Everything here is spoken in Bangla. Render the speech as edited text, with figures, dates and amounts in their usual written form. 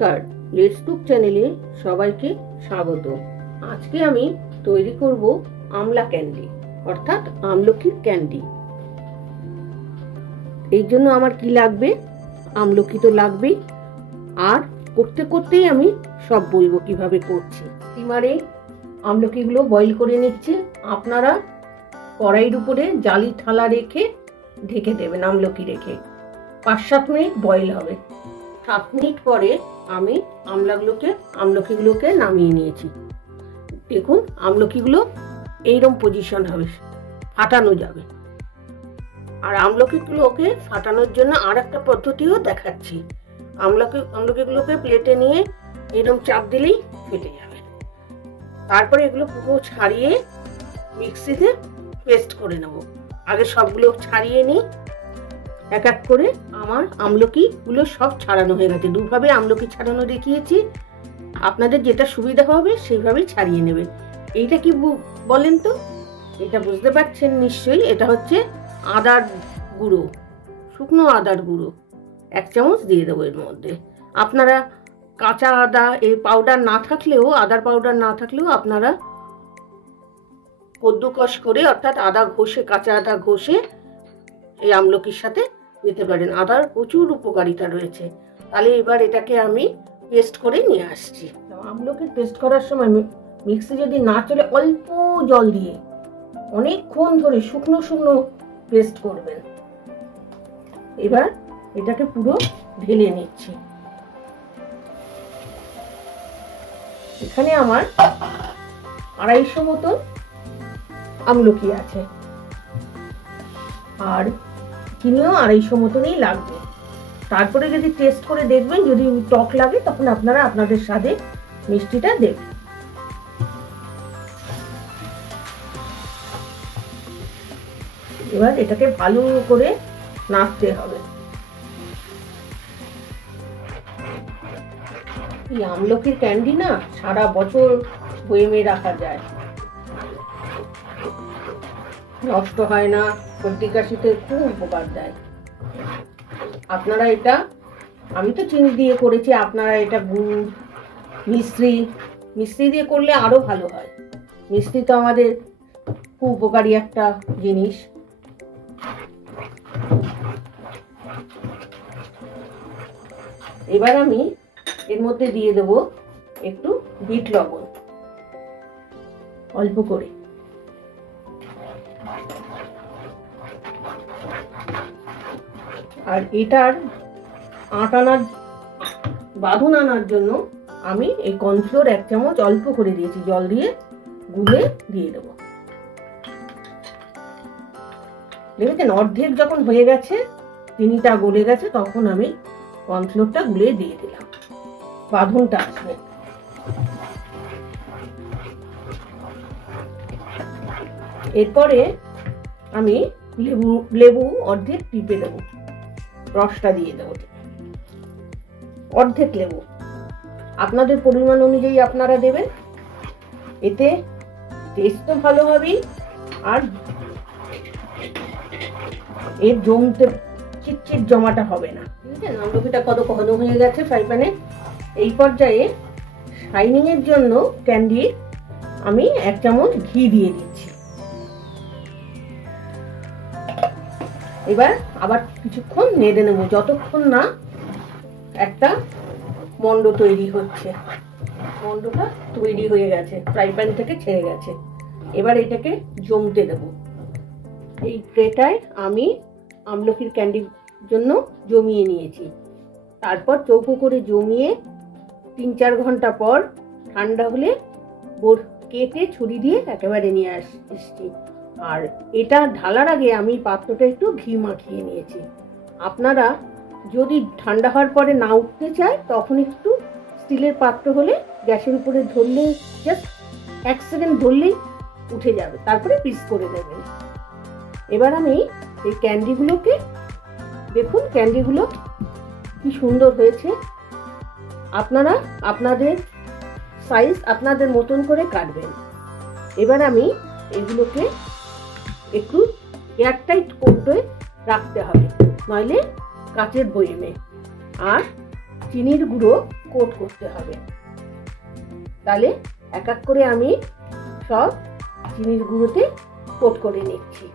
নমস্কার, লেটস কুক চ্যানেলে সবাইকে স্বাগত। আজকে আমি তৈরি করব আমলা ক্যান্ডি অর্থাৎ আমলকির ক্যান্ডি। এই জন্য আমার কি লাগবে, আমলকি তো লাগবেই, আর করতে করতেই আমি সব বলবো কিভাবে করছি। স্টিমারে আমলকিগুলো বয়েল করে নিচ্ছি। আপনারা কড়াইয়ের উপরে জালি থালা রেখে ঢেকে দেবেন, আমলকি রেখে 5-7 মিনিট বয়েল হবে। 7 মিনিট পরে আমি আমলকিগুলোকে নামিয়ে নিয়েছি। দেখুন আমলকিগুলো এইরকম পজিশন হবে, ফাটানো যাবে। আর আমলকিগুলোকে ফাটানোর জন্য আর একটা পদ্ধতিও দেখাচ্ছি। আমলকিগুলোকে প্লেটে নিয়ে এরকম চাপ দিলেই ফেটে যাবে। তারপরে এগুলো পুরো ছাড়িয়ে মিক্সিতে পেস্ট করে নেব। আগে সবগুলো ছাড়িয়ে নিই এক এক করে। আমার আমলকিগুলো সব ছাড়ানো হয়ে গেছে। দুভাবে আমলকি ছাড়ানো দেখিয়েছি, আপনাদের যেটা সুবিধা হবে সেইভাবেই ছাড়িয়ে নেবেন। এইটা কি বলেন তো? এটা বুঝতে পারছেন নিশ্চয়ই। এটা হচ্ছে আদার গুঁড়ো, শুকনো আদার গুঁড়ো 1 চামচ দিয়ে দেবো এর মধ্যে। আপনারা কাঁচা আদা এই পাউডার না থাকলেও, আদার পাউডার না থাকলেও আপনারা কদ্দুকস করে অর্থাৎ আদা ঘষে, কাঁচা আদা ঘষে এই আমলকির সাথে দিতে পারেন। আদার প্রচুর উপকারিতা রয়েছে। তাহলে এবার এটাকে আমি পেস্ট করে নিয়ে আসছি। আমলকির পেস্ট করার সময় মিক্সি যদি না চলে অল্প জল দিয়ে অনেকক্ষণ ধরে শুকনো শুকনো পেস্ট করবেন। এবার এটাকে পুরো ঢেলে নিচ্ছি। এখানে আমার 250 মতন আমলকি আছে, আর চিনিও 250 মতনই লাগবে। তারপরে যদি টেস্ট করে দেখবেন, যদি টক লাগে তখন আপনারা আপনাদের স্বাদে মিষ্টিটা দেবেন। এবার এটাকে ভালো করে নাড়তে হবে। এই আমলকির ক্যান্ডি না সারা বছর বয়েমে রাখা যায়, নষ্ট হয় না, সর্দি কাশিতে খুব উপকার দেয়। আপনারা এটা, আমি তো চিনি দিয়ে করেছি, আপনারা এটা গুড়, মিশ্রি দিয়ে করলে আরো ভালো হয়। মিশ্রি তো আমাদের খুব উপকারী একটা জিনিস। এবার আমি এর মধ্যে দিয়ে দেব একটু বিট লবণ, অল্প করে। আর এটার বাঁধন আনার জন্য আমি এই কর্নফ্লোর 1 চামচ অল্প করে দিয়েছি, জল দিয়ে গুলে দিয়ে দেবো। দেখেছেন অর্ধেক যখন হয়ে গেছে, চিনিটা গলে গেছে, তখন আমি কর্নফ্লোরটা গুলে দিয়ে দিলাম, বাঁধনটা আসবে। এরপরে আমি লেবু অর্ধেক টিপে দেবো, রসটা দিয়ে দেবো, অর্ধেক লেবু। আপনাদের পরিমাণ অনুযায়ী আপনারা দেবেন। এতে টেস্ট তো ভালো হবেই, আর এর জমতে চিটচিট জমাটা হবে না। বুঝলেন আমলকিটা কত ঘন হয়ে গেছে ফ্রাই প্যানে। এই পর্যায়ে শাইনিং এর জন্য ক্যান্ডি আমি 1 চামচ ঘি দিয়ে দিচ্ছি। এবার আবার কিছুক্ষণ নেড়ে নেব, যতক্ষণ না একটা মন্ড তৈরি হচ্ছে। মন্ডটা তৈরি হয়ে গেছে, ফ্রাই প্যান থেকে ছেড়ে গেছে। এবার এটাকে জমতে দেব। এই ট্রেটায় আমি আমলকির ক্যান্ডির জন্য জমিয়ে নিয়েছি। তারপর চৌকো করে জমিয়ে 3-4 ঘন্টা পর ঠান্ডা হলে কেটে ছুরি দিয়ে একেবারে নিয়ে এসছি। আর এটা ঢালার আগে আমি পাত্রটা একটু ঘি মাখিয়ে নিয়েছি। আপনারা যদি ঠান্ডা হওয়ার পরে না উঠতে চায়, তখন একটু স্টিলের পাত্র হলে গ্যাসের উপরে ধরলে, জাস্ট 1 সেকেন্ড ধরলেই উঠে যাবে, তারপরে পিস করে দেবেন। এবার আমি এই ক্যান্ডিগুলোকে, দেখুন ক্যান্ডিগুলো কি সুন্দর হয়েছে। আপনারা আপনাদের সাইজ আপনাদের মতন করে কাটবেন। এবার আমি এগুলোকে একটু এয়ারটাইট কৌটোয় রাখতে হবে, নইলে কাচের বয়মে। আর চিনির গুঁড়ো কোট করতে হবে। তাহলে এক এক করে আমি সব চিনির গুঁড়োতে কোট করে নিচ্ছি।